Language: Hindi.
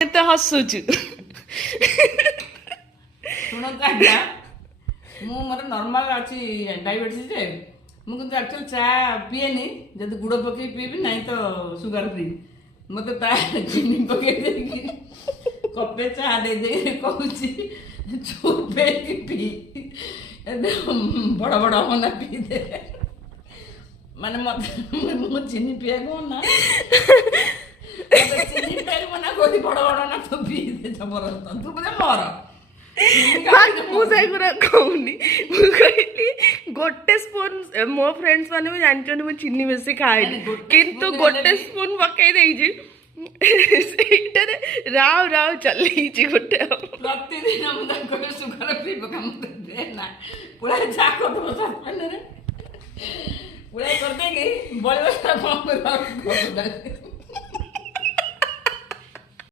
तो हसुचु शुण क्या मोर नॉर्मल अच्छी डायबिटीज जे मुझे एक्चुअली चा पीएनी जब गुड़ पकई पीबी नहीं तो सुगर फ्री मत चीनी पकई कपे चा दे कहूँ चुपे पी बड़ बड़ मना पी दे माने मत चीनी पिया ना चीनी पिया मना कह बड़ बड़ ना तो पी दे जबरदस्त तू बोले मर मुझे कहूनी गोटे स्पून मो फ्रेंड्स मैंने भी जानते मैं चीनी बेसी खाए किंतु गोटे स्पून पकई देइजी राव राव चली गोटे प्रतिदिन मुझे सुगर पी पका दे ना पूरा चा कर पूरा कर देगी बड़े